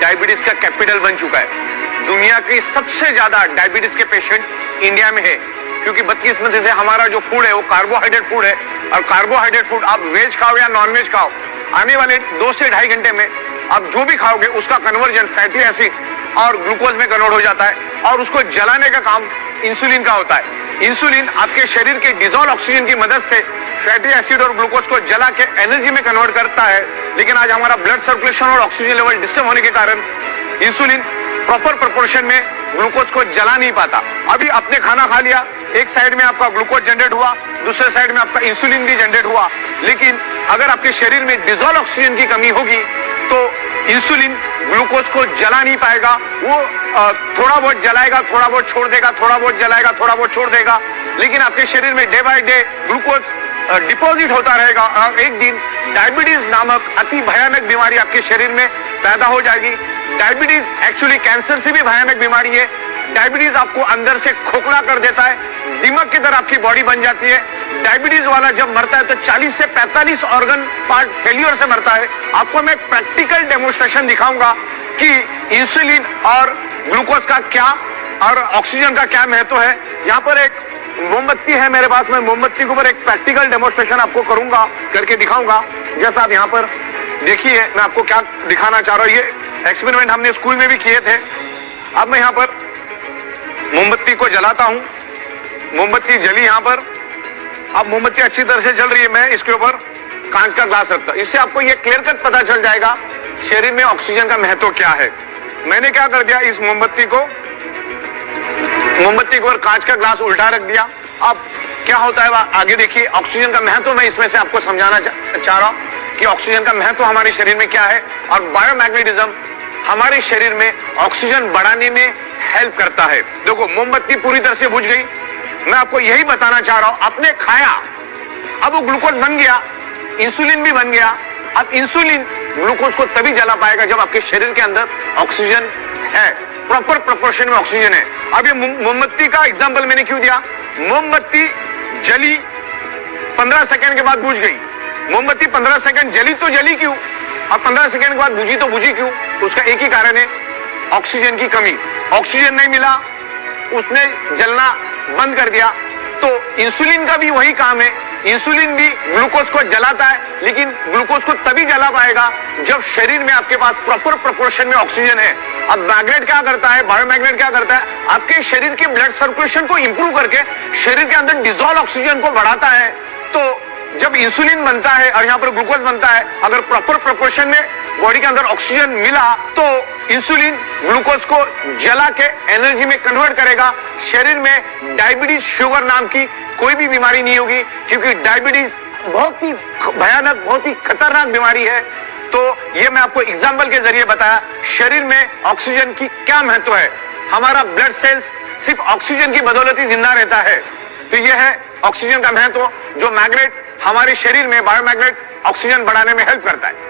Diabetes का capital बन चुका है। दुनिया के सबसे ज्यादा डायबिटीज के पेशेंट इंडिया में है, क्योंकि बदकिस्मती से हमारा जो फूड है वो कार्बोहाइड्रेट फूड है, और कार्बोहाइड्रेट फूड आप वेज खाओ या नॉन वेज खाओ, आने वाले 2 से 2.5 घंटे में आप जो भी खाओगे उसका कन्वर्जन फैटी एसिड और ग्लूकोज में कन्वर्ट हो जाता है, और उसको जलाने का काम इंसुलिन का होता है। इंसुलिन आपके शरीर के डिजोल्व ऑक्सीजन की मदद से फैटी एसिड और ग्लूकोज को जला के एनर्जी में कन्वर्ट करता है, लेकिन आज हमारा ब्लड सर्कुलेशन और ऑक्सीजन लेवल डिस्टर्ब होने के कारण इंसुलिन प्रॉपर प्रोपोर्शन में ग्लूकोज को जला नहीं पाता। अभी आपने खाना खा लिया, एक साइड में आपका ग्लूकोज जनरेट हुआ, दूसरे साइड में आपका इंसुलिन भी जनरेट हुआ, लेकिन अगर आपके शरीर में डिजोल्व ऑक्सीजन की कमी होगी तो इंसुलिन ग्लूकोज को जला नहीं पाएगा। वो थोड़ा बहुत जलाएगा, थोड़ा बहुत छोड़ देगा, थोड़ा बहुत जलाएगा, थोड़ा बहुत छोड़ देगा, लेकिन आपके शरीर में day by day glucose deposit होता रहेगा, और एक दिन डायबिटीज नामक अति भयानक बीमारी आपके शरीर में पैदा हो जाएगी। डायबिटीज एक्चुअली कैंसर से भी भयानक बीमारी है। डायबिटीज आपको अंदर से खोखला कर देता है, दिमाग की तरह आपकी बॉडी बन जाती है। डायबिटीज वाला जब मरता है तो 40 से 45 ऑर्गन पार्ट फेल्यूर से मरता है। आपको मैं प्रैक्टिकल डेमोन्स्ट्रेशन दिखाऊंगा कि इंसुलिन और ग्लूकोज का क्या और ऑक्सीजन का क्या महत्व है। यहाँ पर एक मोमबत्ती है मेरे पास, मैं मोमबत्ती के ऊपर एक प्रैक्टिकल डेमोन्स्ट्रेशन आपको करूंगा, करके दिखाऊंगा। जैसा आप यहाँ पर देखिए, मैं आपको क्या दिखाना चाह रहा हूँ। ये एक्सपेरिमेंट हमने स्कूल में भी किए थे। अब मैं यहाँ पर मोमबत्ती को जलाता हूं, मोमबत्ती जली यहाँ पर। अब मोमबत्ती अच्छी तरह से जल रही है, मैं इसके ऊपर कांच का ग्लास रखता हूं। इससे आपको ये क्लियर कट पता चल जाएगा शरीर में ऑक्सीजन का महत्व क्या है। मैंने क्या कर दिया, इस मोमबत्ती के ऊपर कांच का ग्लास उल्टा रख दिया। अब क्या होता है आगे देखिए। ऑक्सीजन का महत्व मैं इसमें से आपको समझाना चाह रहा हूं कि ऑक्सीजन का महत्व हमारे शरीर में क्या है, और बायोमैग्नेटिज्म हमारे शरीर में ऑक्सीजन बढ़ाने में हेल्प करता है। देखो, मोमबत्ती पूरी तरह से बुझ गई। मैं आपको यही बताना चाह रहा हूं, आपने खाया, अब वो ग्लूकोज बन गया, इंसुलिन भी बन गया। अब इंसुलिन ग्लूकोज को तभी जला पाएगा जब आपके शरीर के अंदर ऑक्सीजन है, प्रॉपर प्रोपोर्शन में ऑक्सीजन है। अब ये मोमबत्ती का एग्जांपल मैंने क्यों दिया, मोमबत्ती जली 15 सेकंड के बाद बुझ गई। मोमबत्ती 15 सेकंड जली तो जली क्यों, और 15 सेकंड के बाद बुझी तो बुझी क्यों? उसका एक ही कारण है, ऑक्सीजन की कमी। ऑक्सीजन नहीं मिला, उसने जलना बंद कर दिया। तो इंसुलिन का भी वही काम है, इंसुलिन भी ग्लूकोज को जलाता है, लेकिन ग्लूकोज को तभी जला पाएगा जब शरीर में आपके पास प्रॉपर प्रोपोर्शन में ऑक्सीजन है। अब मैग्नेट क्या करता है, बायोमैग्नेट क्या करता है, आपके शरीर के ब्लड सर्कुलेशन को इंप्रूव करके शरीर के अंदर डिसॉल्व ऑक्सीजन को बढ़ाता है। तो जब इंसुलिन बनता है और यहाँ पर ग्लूकोज बनता है, अगर प्रॉपर प्रोपोर्शन में बॉडी के अंदर ऑक्सीजन मिला तो इंसुलिन ग्लूकोज को जला के एनर्जी में कन्वर्ट करेगा। शरीर में डायबिटीज शुगर नाम की कोई भी बीमारी नहीं होगी, क्योंकि डायबिटीज बहुत ही भयानक, बहुत ही खतरनाक बीमारी है। तो ये मैं आपको एग्जाम्पल के जरिए बताया शरीर में ऑक्सीजन की क्या महत्व है। हमारा ब्लड सेल्स सिर्फ ऑक्सीजन की बदौलत ही जिंदा रहता है। तो यह है ऑक्सीजन का महत्व, जो मैग्नेट हमारे शरीर में बायोमैग्नेट ऑक्सीजन बढ़ाने में हेल्प करता है।